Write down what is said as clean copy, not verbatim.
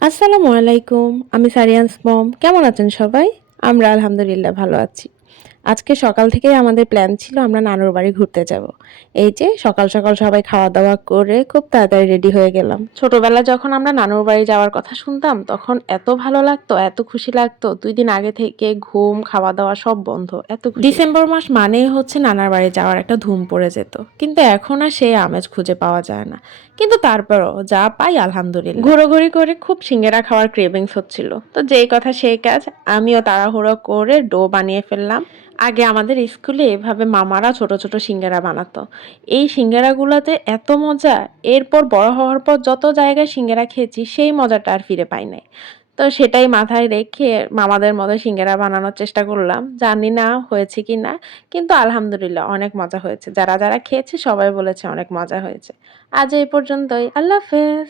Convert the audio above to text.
আসসালামু আলাইকুম। আমি সারিয়ানস মম। কেমন আছেন সবাই? আমরা আলহামদুলিল্লাহ ভালো আছি। আজকে সকাল থেকেই আমাদের প্ল্যান ছিল আমরা নানুর বাড়ি ঘুরতে যাব। এই যে সকাল, সকাল সবাই খাওয়া-দাওয়া করে খুব তাড়াতাড়ি রেডি হয়ে গেলাম। ছোটবেলায় যখন আমরা নানুর বাড়ি যাওয়ার কথা শুনতাম তখন এত ভালো লাগতো, এত খুশি লাগতো। ২ দিন আগে থেকে ঘুম, খাওয়া-দাওয়া সব বন্ধ। এত খুশি ডিসেম্বর মাস মানেই হচ্ছে নানার বাড়ি যাওয়ার একটা ধুম পড়ে যেত। কিন্তু এখন আর সেই আমেজ খুঁজে পাওয়া যায় না। কিন্তু তারপরও যা পাই আলহামদুলিল্লাহ। ঘোরাঘুরি করে খুব সিঙ্গারা খাওয়ার ক্রেভিংস হচ্ছিল। তো যেই কথা সেই কাজ, আমিও তাড়াহুড়ো করে ডো বানিয়ে ফেললাম। আগে আমাদের স্কুলে এভাবে মামারা ছোট, ছোট সিঙ্গারা বানাতো। এই সিঙ্গারাগুলাতে এত মজা, এরপর বড় হওয়ার পর যত জায়গায় সিঙ্গারা খেয়েছি সেই মজাটা আর ফিরে পাই নাই। তো সেটাই মাথায় রেখে মামাদের মতো সিঙ্গারা বানানোর চেষ্টা করলাম। জানি না হয়েছে কিনা, কিন্তু আলহামদুলিল্লাহ অনেক মজা হয়েছে। যারা, যারা খেয়েছে সবাই বলেছে অনেক মজা হয়েছে। আজ এই পর্যন্তই। আল্লাহ হাফেজ।